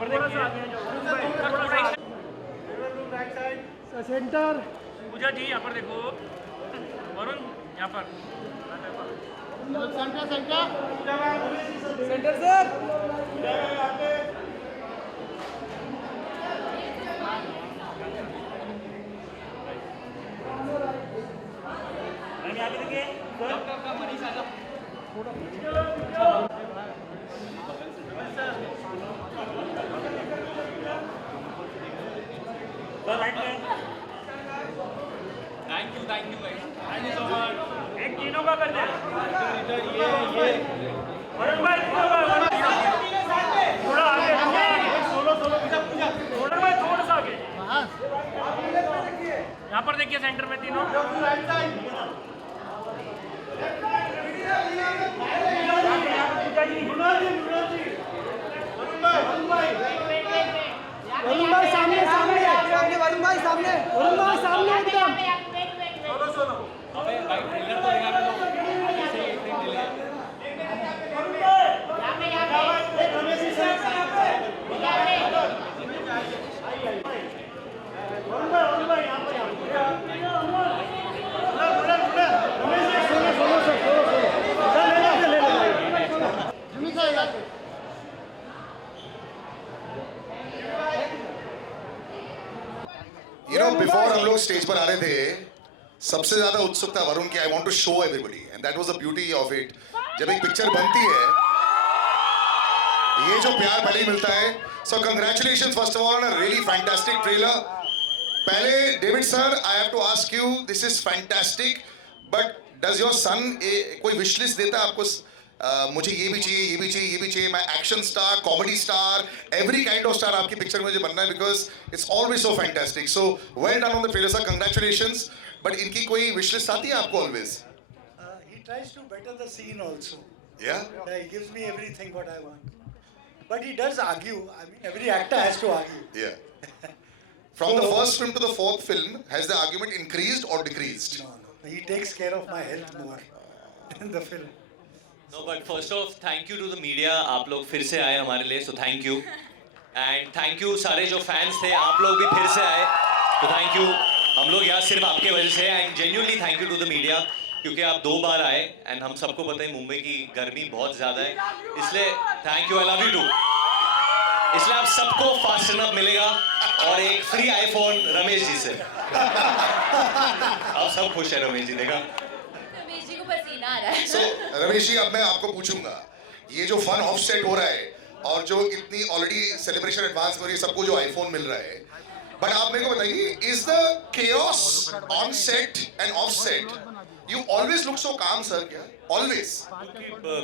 पर देखिए सेंटर पूजा जी, यहाँ पर देखो वरुण, यहाँ पर centre centre centre sir ma'am यहाँ पे देखिए सर राइट में thank you guys thank you so much. एक तीनों का कर दे वरुण भाई, थोड़ा आगे वरुण भाई, थोड़ा सा आगे। यहाँ पर देखिए सेंटर में तीनों। वरुण भाई सामने सामने सामने वरुण भाई सामने वरुण भाई सामने एकदम अबे भाई ट्रेलर तो दिखा दो ऐसे एक दिन डिले बिफोर हम लोग स्टेज पर आ रहे थे, सबसे ज्यादा उत्सुकता वरुण की, I want to show everybody and that was the beauty of it. जब एक पिक्चर बनती है, ये जो प्यार पहले ही मिलता है। So congratulations first of all on a really fantastic trailer. पहले David sir, I have to ask you, this is fantastic, but does your son कोई विश लिस्ट देता है आपको? मुझे ये भी चाहिए, ये भी चाहिए, ये भी चाहिए, मैं action star, comedy star, every kind of star आपकी पिक्चर में मुझे बनना है, because it's always so fantastic. So well done on the trailer sir, congratulations. But इनकी कोई विश लिस्ट आती है आपको always? He tries to better the scene also. Yeah? He gives me everything what I want. But he does argue. I mean, every actor has to argue. Yeah. From the first film to the fourth film, has the argument increased or decreased? No, no. He takes care of my health more in the film. No but first of thank you to the media, आप लोग फिर से आए हमारे लिए, so thank you. And thank you सारे जो fans थे, आप लोग भी फिर से आए, तो थैंक यू। हम लोग यहाँ सिर्फ आपके वजह से, and genuinely thank you to the media, क्योंकि आप 2 बार आए एंड हम सबको पता है मुंबई की गर्मी बहुत ज़्यादा है, इसलिए thank you, I love you too. इसलिए आप सबको फास्ट अप मिलेगा और एक फ्री आईफोन रमेश जी से। आप सब खुश है रमेश जी, देखा? रमेश जी को पसीना आ रहा है। So, रमेश जी, अब मैं आपको पूछूंगा, ये जो फन ऑफ सेट हो रहा है और जो इतनी ऑलरेडी सेलिब्रेशन एडवांस हो रही है, सबको जो आईफोन मिल रहा है, बट आप मेरे को बताइए, is the chaos on set end of set, you always look so काम सर? क्या ऑलवेज?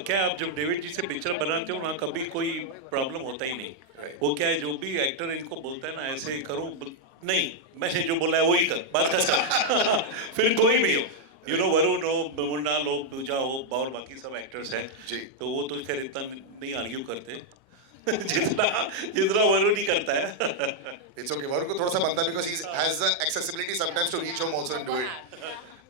क्या आप जब डेविड जी से पिक्चर बनाते हो ना, कभी कोई प्रॉब्लम होता ही नहीं। वो क्या है, जो भी एक्टर इनको बोलता है ना ऐसे करो, नहीं मैंने जो बोला है वही कर, बात कर। फिर कोई भी हो, यू नो, वरुण हो, मुन्ना लो, पूजा हो और बाकी सब एक्टर्स हैं जी, तो वो तो खैर इतना नहीं आर्ग्यू करते जितना जितना वरुण ही करता है। इट्स ओके, वरुण को थोड़ा सा बनता है because he has the accessibility sometimes to reach home also and do it.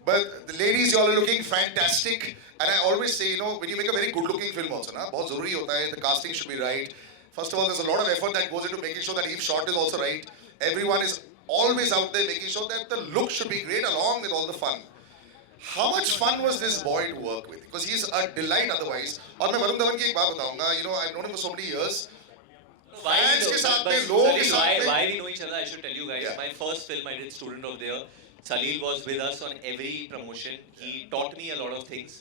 But the ladies, you all are looking fantastic, and I always say, you know, when you make a very good-looking film also, na, बहुत जरूरी होता है, the casting should be right. First of all, there's a lot of effort that goes into making sure that each shot is also right. Everyone is always out there making sure that the look should be great along with all the fun. How much fun was this boy to work with? Because he's a delight otherwise. और मैं वरुण धवन की एक बात बताऊंगा, you know, I've known him for so many years. Fans के साथ में, लोगों के साथ में. Why we know each other, I should tell you guys. Yeah. My first film, I did Student of the Year. Salil was with us on every promotion. He taught me a lot of things.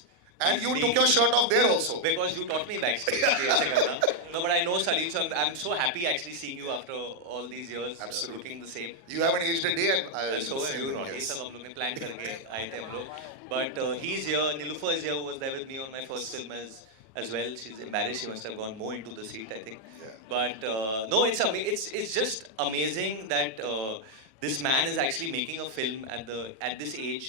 And you took your shirt off there also. Because you taught me backstage. ऐसे करना. No, but I know Salil, so I'm so happy actually seeing you after all these years. Absolutely. Looking the same. You haven't aged a day, and I So have you not. ये सब हम लोग ने plan करके आए थे हम लोग. But he's here. Niloufar is here. Who was there with me on my first film as well. She's embarrassed. She must have gone more into the seat, I think. Yeah. But no, it's just amazing that this man is actually making a film at this age,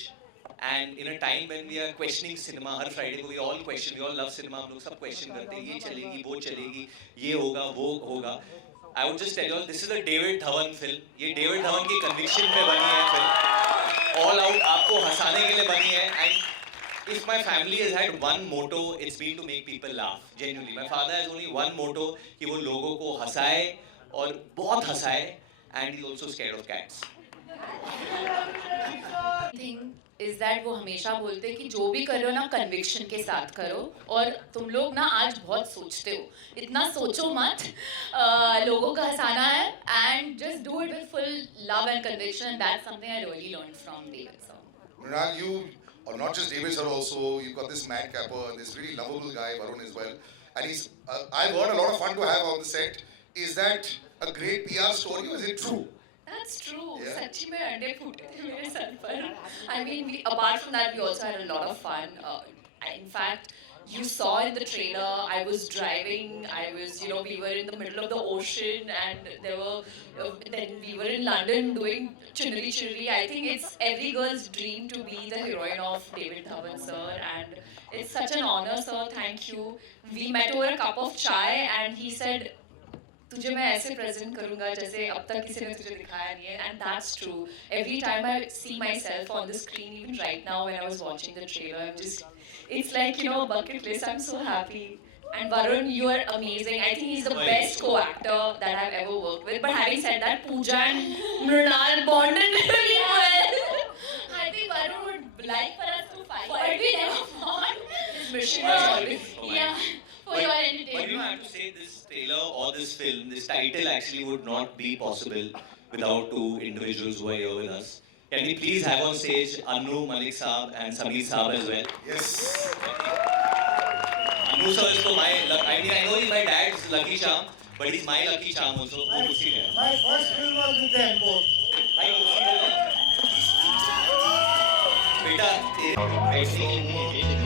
and in a time when we are questioning cinema. Her Friday को we all question, we all love cinema. हम लोग सब question करते हैं, ये चलेगी, वो चलेगी, ये होगा, वो होगा. I would just tell you all, this is a David Dhawan film. ये David Dhawan की conviction पे बनी है film. All out आपको हंसाने के लिए बनी है. And if my family has had one motto, it's been to make people laugh. Genuinely, my father has only one motto कि वो लोगों को हंसाए और बहुत हंसा है and he's also scared of cats. Thing is that वो हमेशा बोलते हैं कि जो भी करो ना कन्विक्शन के साथ करो, और तुम लोग ना आज बहुत सोचते हो, इतना सोचो मत, लोगों का हंसाना है and just do it with full love and conviction. That's something I really learn from David sir. Mrinal, you, or not just David sir also, you've got this madcapper and this really lovable guy, Varun as well. And he's, I've heard a lot of fun to have on the set. Is that a great PR story or is it true? That's true. Yeah. सच्ची में अंडे फूटे थे मेरे sir पर. I mean, apart from that, we also had a lot of fun. In fact, you saw in the trailer, I was driving. We were in the middle of the ocean, and then we were in London doing Chunari Chunari. I think it's every girl's dream to be the heroine of David Dhawan sir, and it's such an honor, sir. Thank you. We met over a cup of chai, and he said, तुझे मैं ऐसे present करूंगा जैसे अब तक किसी ने तुझे दिखाया नहीं है. And that's true. Every time I see myself on the screen, even right now when I was watching the trailer, I am just, it's like bucket list. I am so happy. And Varun, you are amazing. I think he's the best co-actor that I've ever worked with. But having said that, Pooja and Mrinal bonded really well. I think Varun would like for us to fight, but we never fought. His mission was always, for your entertainment. But I have to say, this trailer or this film, this title actually would not be possible without two individuals who are here with us. Can we please have on stage Anu Malik Saab and Sameer Saab as well? Yes. Anu sir is my, I know he's my dad's lucky charm, but he's my lucky charm also. वो कुर्सी पे है. My first film was with them both. भाई कुर्सी पे है. बेटा तेरे ऐसे ही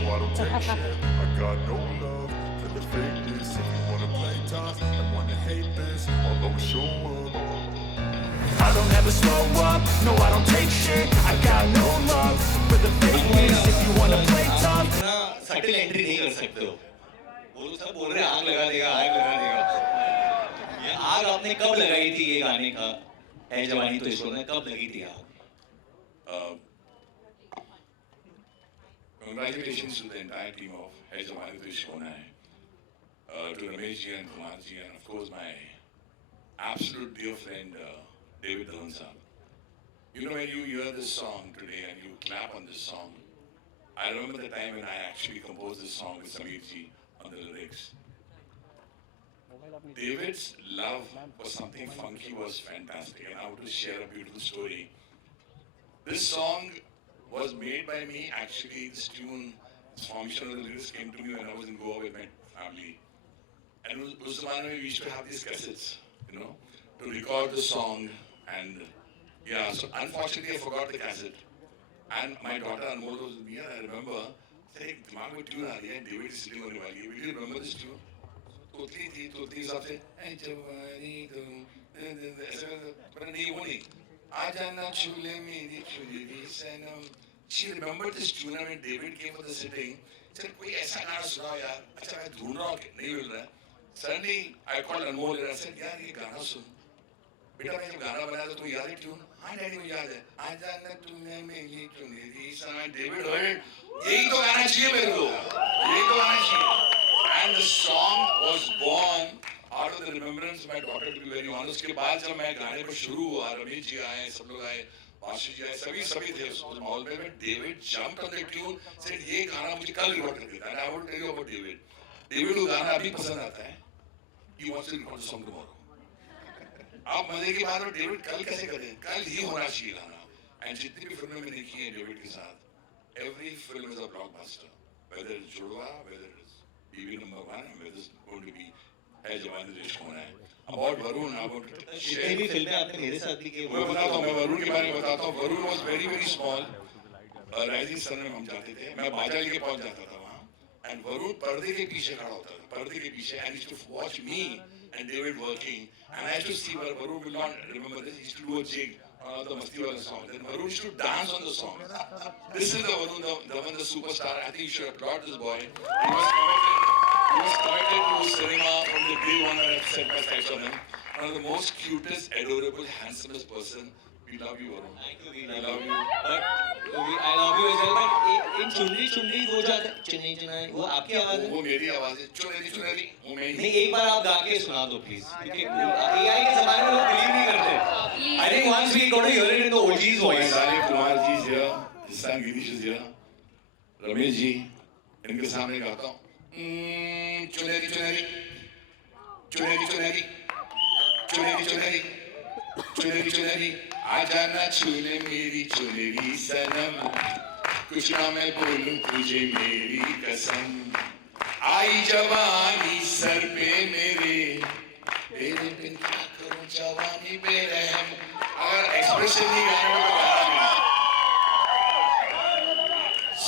No, I don't take shit. I got no love for the fakeness. If you wanna play tough and wanna hate this, I'll always show up. I don't ever slow up. No, I don't take shit. I got no love for the fakeness. If you wanna play tough. इतना subtle entry नहीं कर सकते हो. वो लोग सब बोल रहे हैं आग लगा देगा, आग लगा देगा. ये आग आपने कब लगाई थी ये गाने का? है जवानी तो इश्क में कब लगी थी आग? Congratulations to the entire team of Hai Zamane To Ishq Hona Hai, to Ramesh ji and Kumar ji, and of course my absolute dear friend David Dhawan sahab. When you hear this song today and you clap on this song, I remember the time when I actually composed this song with Sameer ji on the lyrics. David's love for something funky was fantastic, and I want to share a beautiful story. This song was made by me. Actually, this tune, this formation of the lyrics came to me when I was in Goa with my family. And उस ज़माने में we used to have these cassettes, to record the song. And yeah, so unfortunately I forgot the cassette. And my daughter Anmol was with me, and I remember, saying, दिमाग में tune आ रही है, David is sitting होने वाली है. Will you remember this tune? तोतली हिसाब से, ऐ जवानी तुम, ऐसा पर नहीं वो नहीं. आजाना चूल्हे मेरी चुनरी सनम. She remembered this tune when David came for the sitting. Said कोई ऐसा गाना सुनाओ यार. अच्छा मैं ढूंढ रहा हूँ नहीं मिल रहा. Suddenly I called Anmol and I said यार ये गाना सुन. बेटा मैंने जब गाना बनाया तो तुम्हें याद है ट्यून? हाँ डैडी मुझे याद है. आजाना चूल्हे मेरी चुनरी सनम. David heard it. यही तो गाना चाहिए मेरे को. यही तो गाना चाहिए. And the song was born out of the remembrance of my daughter, to be very honest. उसके बाद जब मैं गाने पर शुरू हुआ, रमेश जी आए, सब लोग आए, बादशाह जी आए, सभी थे उस माहौल में. David jumped on the tune, said ये गाना मुझे कल रिकॉर्ड कर देता है. And I want to tell you about David. David को गाना अभी पसंद आता है. He wants to record the song tomorrow. आप मजे की बात हो, David कल कैसे करें? कल ही होना चाहिए गाना. And जितनी भी फिल्में मैंने की हैं David के साथ, every film is a blockbuster. Whether it's जुड़वा, whether it's BB number 1, and whether it's going to be है जवानी तो इश्क होना है. About Varun, I want to share. जितनी भी फिल्में आपने मेरे साथ भी की मैं बताता हूँ, मैं वरुण के बारे में बताता हूँ. Varun was very very small. Rising Sun में हम जाते थे. मैं बाजा लेके पहुँच जाता था वहाँ. And Varun पर्दे के पीछे खड़ा होता था. पर्दे के पीछे. And he used to watch me and David working. And I used to see where Varun will not remember this. He used to do a jig on the Masti Wala song. Then Varun used to dance on the song. This is the Varun, the superstar. I think you should applaud this boy. He was committed to cinema from the day one that I set my sights on him. One of the most cutest, adorable, handsomest person We love you, Varun. Thank you, we We love love you. you. But I love you as well. But in चुनरी चुनरी वो जो आता है, चुनरी चुनरी वो आपकी आवाज है? वो मेरी आवाज है, चुनरी चुनरी, वो मैं नहीं, एक बार आप गा के सुना दो प्लीज, क्योंकि AI के जमाने में लोग बिलीव नहीं करते. I think once we got to hear it in the OG's voice. सारे Kumar ji is here, Hissan Girish is here, Ramesh ji, इनके सामने गाता हूँ. चुनरी चुनरी, चुनरी चुनरी, चुनरी चुनरी, चुनरी चुनरी, आजा ना छूने मेरी चुनरी सनम, कुछ ना मैं बोलूं तुझे मेरी कसम, आई जवानी सर पे मेरे, तेरे बिन क्या करूं जवानी पे रहम. अगर एक्सप्रेशन नहीं गाने में तो गाना नहीं.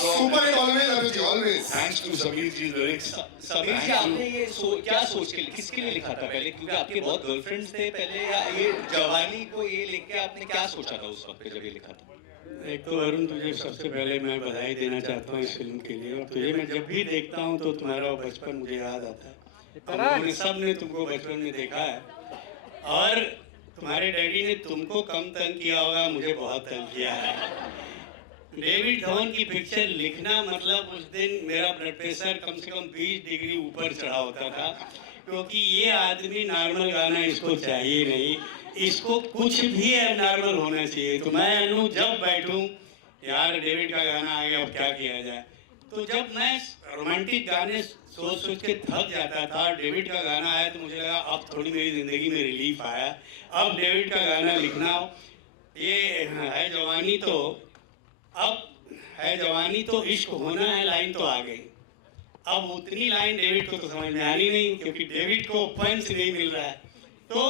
Super hit always, Abhijit, always. Thanks to Sameer ji's lyrics. Sameer जी, आपने ये क्या सोच के किसके लिए लिखा था पहले, क्योंकि आपके बहुत गर्लफ्रेंड्स थे पहले, या ये जवानी को ये लेके आपने क्या सोचा था उस वक्त पे जब ये लिखा था? एक तो अरुण, तुझे सबसे पहले मैं बधाई देना चाहता हूँ इस फिल्म के लिए. और तुझे मैं जब भी देखता हूँ तो तुम्हारा वो बचपन मुझे याद आता है. हमने सब ने तुमको बचपन में देखा है, और तुम्हारे डैडी ने तुमको कम तंग किया होगा, मुझे बहुत तंग किया है. डेविड धवन की पिक्चर लिखना मतलब उस दिन मेरा ब्लड प्रेशर कम से कम 20 डिग्री ऊपर चढ़ा होता था, क्योंकि ये आदमी नॉर्मल गाना इसको चाहिए नहीं, इसको कुछ भी नॉर्मल होना चाहिए. तो मैं अनु जब बैठूं, यार डेविड का गाना आ गया, अब क्या किया जाए. तो जब मैं रोमांटिक गाने सोच सोच के थक जाता था, डेविड का गाना आया तो मुझे लगा अब थोड़ी मेरी ज़िंदगी में रिलीफ आया. अब डेविड का गाना लिखना, ये है जवानी तो, अब है जवानी तो इश्क होना है, लाइन तो आ गई. अब उतनी लाइन डेविड को तो समझ में आनी नहीं, क्योंकि डेविड को पंच नहीं मिल रहा है. तो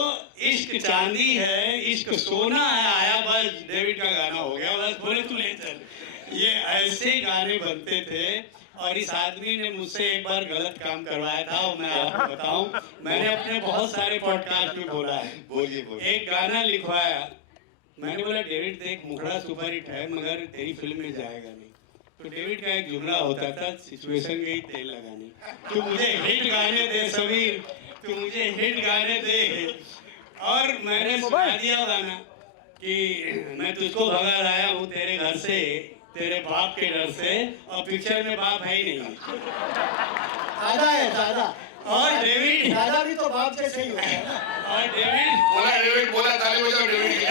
इश्क चांदी है, इश्क सोना है, आया बस डेविड का गाना हो गया, बस बोले तू ले चल. ये ऐसे गाने बनते थे. और इस आदमी ने मुझसे एक बार गलत काम करवाया था, और मैं आपको बताऊं, मैंने अपने बहुत सारे पॉडकास्ट में बोला है. बोलिए बोलिए. एक गाना लिखवाया, मैंने बोला डेविड देख, मुखड़ा सुपर हिट है मगर तेरी फिल्म में जाएगा नहीं. तो डेविड का एक जुमला होता था, सिचुएशन गई तेल लगाने. तू मुझे हिट गाने दे समीर, तू मुझे हिट गाने दे. और मैंने सुना दिया गाना कि मैं तुझको भगा लाया हूँ तेरे घर से, तेरे बाप के डर से, और पिक्चर में बाप है ही नहीं. दादा है दादा. और डेविड, दादा भी तो बाप जैसे ही होता है ना. और डेविड बोला ताली बजाओ डेविड के लिए.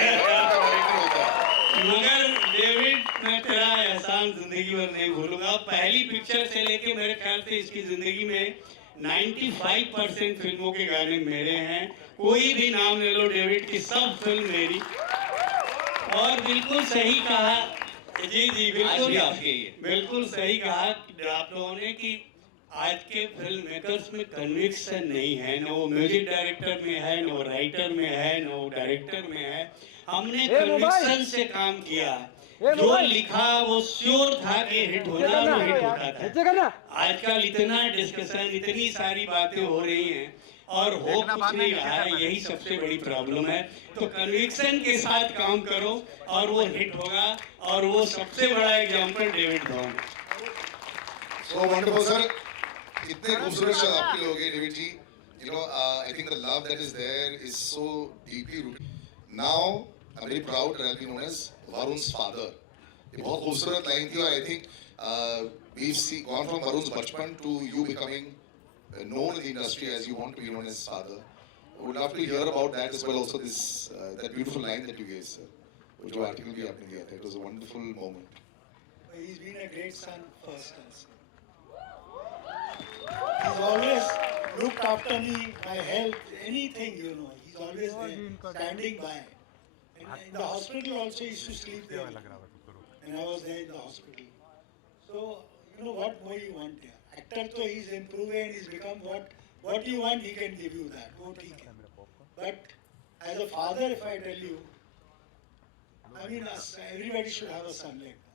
मगर डेविड, मैं तेरा एहसान जिंदगी भर नहीं भूलूंगा. पहली पिक्चर से लेके मेरे ख्याल से इसकी जिंदगी में 95% फिल्मों के गाने मेरे हैं. कोई भी नाम ले लो डेविड की, सब फिल्म मेरी. और बिल्कुल सही कहा जी, बिल्कुल सही कहा आप लोगों ने कि आज के फिल्म मेकर्स में कन्विक्शन नहीं है, न वो म्यूजिक डायरेक्टर में है, न वो राइटर में है, न वो डायरेक्टर में है. हमने कन्विक्शन से काम किया, जो लिखा वो श्योर था कि हिट होना, वो हिट होता था. आजकल इतना डिस्कशन, इतनी सारी बातें हो रही हैं और हो कुछ नहीं रहा है, यही सबसे बड़ी प्रॉब्लम है. तो कन्विक्शन के साथ काम करो और वो हिट होगा. और वो सबसे बड़ा example David Dhawan. So wonderful, sir. इतने खूबसूरत शब्द आपके लोग हैं, David ji. You know, I think the love that is there is so deeply rooted. Now, I'm very proud that I'll be known as Varun's father. ये बहुत खूबसूरत लाइन थी, और I think we've gone from Varun's बचपन to you becoming known in the industry as you want to be known as father. I would love to hear about that as well. Also, this that beautiful line that you gave, sir, जो article भी आपने दिया था. It was a wonderful moment. He's been a great son first also. He's always looked after me, my health, anything, you know. He's always there, standing by. And in the hospital also, he used to sleep there. And I was there in the hospital. So, you know, what more you want here? Actor, so he's improving, he's become what you want, he can give you that. What he can. But as a father, if I tell you, I mean, everybody should have a son like that.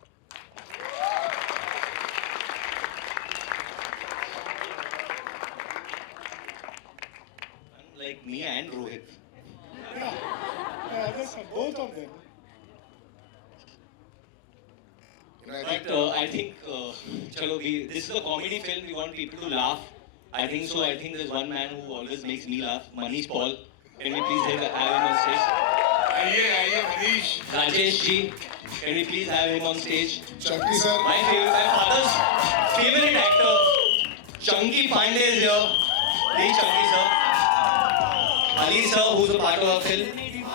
Like me and Rohit. Yeah, that's both of them. You know, I think, chalo, this is a comedy film. We want people to laugh. I think so. I think there's one man who always makes me laugh. Manish Paul. Can we please have him on stage? आइए Manish. Rajesh ji, can we please have him on stage? Chunky sir. My father's favorite actor, Chunky Pandey is here. Please, Chunky sir. Ali sir, who's a part of our film.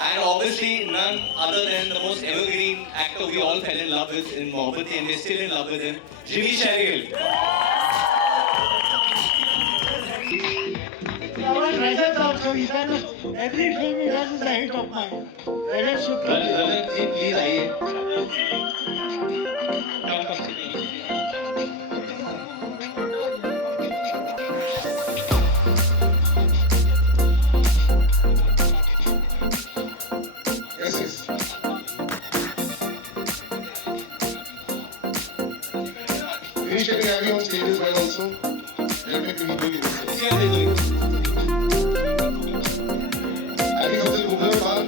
And obviously, none other than the most evergreen actor we all fell in love with in Mohabbat, and we're still in love with him, Jimmy Sherrill. Our Rajat also, he said every film he does is a hit of mine. Rajat should come. Rajat ji, please आइए. Yes, yes. Finish getting happy on stage as well also. Let me do this. क्या दे दो? I think सबसे खूबसूरत बात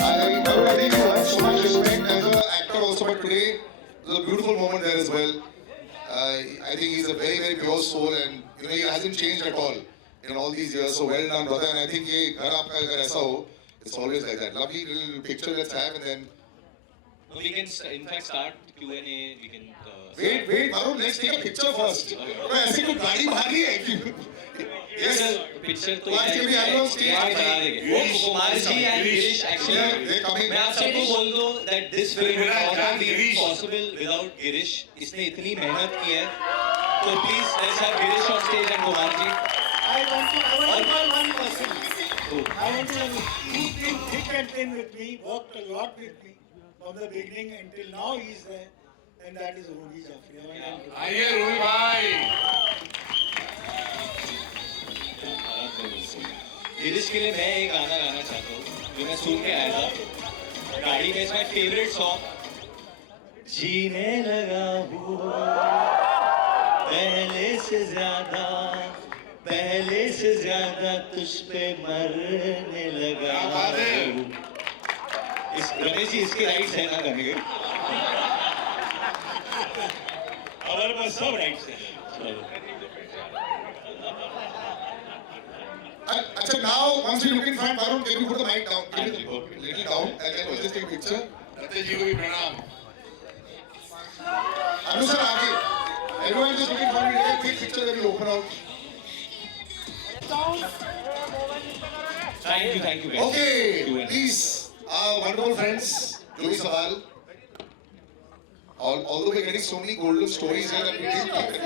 I think you have so much respect as an actor also, but today there's a beautiful moment there as well. I think he's a very, very pure soul, and you know he hasn't changed at all in all these years. So well done, brother. And I think ये घर आपका अगर ऐसा हो, it's always like that. Lovely little picture let's have, and then We can in fact start Q&A. We can. wait, Varun, let's take a picture first. तो ऐसे कोई गाड़ी बाहर नहीं है कि yes. पिक्चर तो आज के भी आप लोग स्टेज पे बना देंगे. वो Kumar ji and Girish actually. They're coming. मैं आप सबको बोल दूं that this film would not have been possible without Girish. इसने इतनी मेहनत की है. So please let's have Girish on stage and Kumar ji. I want to call one person. I want to who's been thick and thin with me, worked a lot with me from the beginning until now he's there, and that is Ruby Jaffrey. आइए रूही भाई. गिरीश के लिए मैं एक गाना गाना चाहता हूँ जो मैं सुन के आया था गाड़ी में. My favourite song. जीने लगा हूँ पहले से ज्यादा तुझ पे मरने लगा हूँ. इस रमेश जी इसके राइट्स है ना गाने के? हमारे पास सब राइट्स हैं. Achha, now once we look in front, Varun, can you put the mic down? Keep it little down, and then we'll just take a picture. सत्य जी को भी प्रणाम. Anu sir, आगे. Everyone just look in front. We'll take a quick picture, then we'll open out. Thank you guys. Okay, please, our wonderful friends, Joey Sawal. Although we're getting so many golden stories here that we didn't keep it.